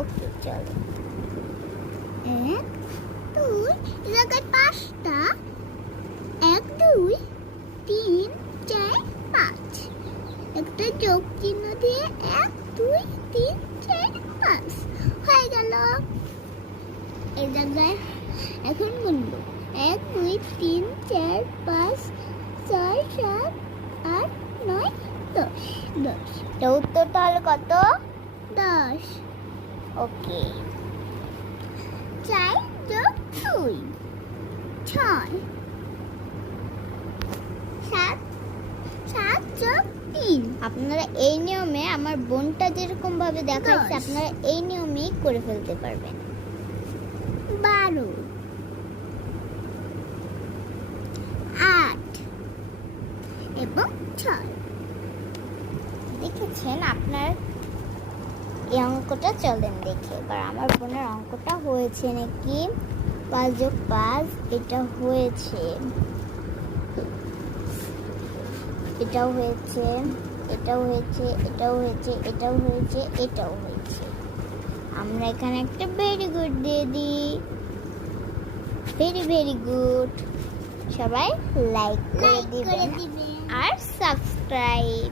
ওকে চলো। 1 2 এই জায়গায় 5টা, 1 2 3 4 5, একটা যোগ চিহ্ন দিয়ে 1 2 3 4 5 হয়ে গেল। এই জায়গায় এখন গুনবো 1 2 3 4 5 6 7 8 9 10 10। তো উত্তরটা হলো কত? 10। ওকে। 4 যোগ 2 6, 7 7 যোগ 3। আপনারা এই নিয়মে আমার বোনটা যেরকম ভাবে দেখাচ্ছে আপনারা এই নিয়মেই করে ফেলতে পারবেন। 12 8 এবং 6। দেখেছেন আপনার এই অঙ্কটা? চলেন দেখে এবার আমার বোনের অঙ্কটা হয়েছে নাকি। 5 যোগ 5 এটা হয়েছে, এটাও হয়েছে, এটাও হয়েছে, এটাও হয়েছে, এটাও হয়েছে, এটাও হয়েছে। আমরা এখানে একটা ভেরি গুড দিয়ে দিই। Very very good. সবাই লাইক করে দিবেন আর সাবস্ক্রাইব।